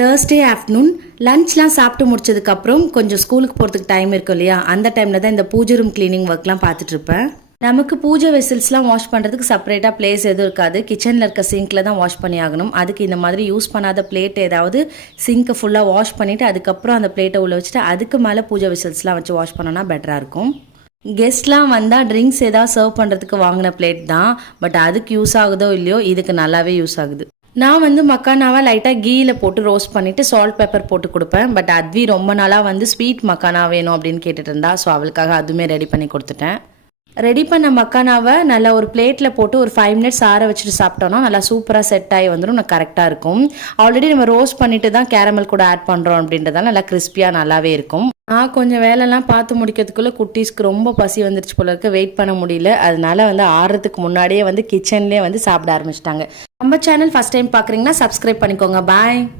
Thursday afternoon லஞ்ச்லாம் சாப்பிட்டு முடிச்சதுக்கப்புறம் கொஞ்சம் ஸ்கூலுக்கு போகிறதுக்கு டைம் இருக்கும் இல்லையா, அந்த டைமில் தான் இந்த பூஜை ரூம் க்ளீனிங் ஒர்க்லாம் பார்த்துட்ருப்பேன். நமக்கு பூஜை வெசல்ஸ்லாம் வாஷ் பண்ணுறதுக்கு செப்பரேட்டாக பிளேஸ் எதுவும் இருக்காது. கிச்சனில் இருக்க சிங்க்கில் தான் வாஷ் பண்ணி ஆகணும். அதுக்கு இந்த மாதிரி யூஸ் பண்ணாத பிளேட் ஏதாவது சிங்க்கை ஃபுல்லாக வாஷ் பண்ணிவிட்டு அதுக்கப்புறம் அந்த பிளேட்டை உள்ளே வச்சுட்டு அதுக்கு மேலே பூஜை வெசல்ஸ்லாம் வச்சு வாஷ் பண்ணோன்னா பெட்டராக இருக்கும். கெஸ்ட்லாம் வந்தால் ட்ரிங்க்ஸ் ஏதாவது சர்வ் பண்ணுறதுக்கு வாங்கின பிளேட் தான். பட் அதுக்கு யூஸ் ஆகுதோ இல்லையோ, இதுக்கு நல்லாவே யூஸ் ஆகுது. நான் மக்கானாவை லைட்டாக கீயில் போட்டு ரோஸ்ட் பண்ணிவிட்டு சால்ட் பெப்பர் போட்டு கொடுப்பேன். பட் அத்வி ரொம்ப நாளாக ஸ்வீட் மக்கானா வேணும் அப்படின்னு கேட்டுட்டு இருந்தா. ஸோ அவளுக்காக அதுவுமே ரெடி பண்ணி கொடுத்துட்டேன். ரெடி பண்ண மக்கானாவை நல்லா ஒரு பிளேட்டில் போட்டு ஒரு 5 மினிட்ஸ் ஆற வச்சுட்டு சாப்பிட்டோன்னா நல்லா சூப்பராக செட் ஆகி வந்துடும். நான் கரெக்டாக இருக்கும். ஆல்ரெடி நம்ம ரோஸ்ட் பண்ணிட்டு தான் கேரமல் கூட ஆட் பண்ணுறோம் அப்படின்றதால நல்லா கிறிஸ்பியாக நல்லாவே இருக்கும். நான் கொஞ்சம் வேலைலாம் பார்த்து முடிக்கிறதுக்குள்ளே குட்டீஸ்க்கு ரொம்ப பசி வந்துருச்சு போல இருக்க, வெயிட் பண்ண முடியல. அதனால ஆறுறதுக்கு முன்னாடியே கிச்சன்லேயே சாப்பிட ஆரம்பிச்சிட்டாங்க. நம்ம சேனல் ஃபஸ்ட் டைம் பார்க்குறீங்கன்னா சப்ஸ்கிரைப் பண்ணிக்கோங்க. பாய்.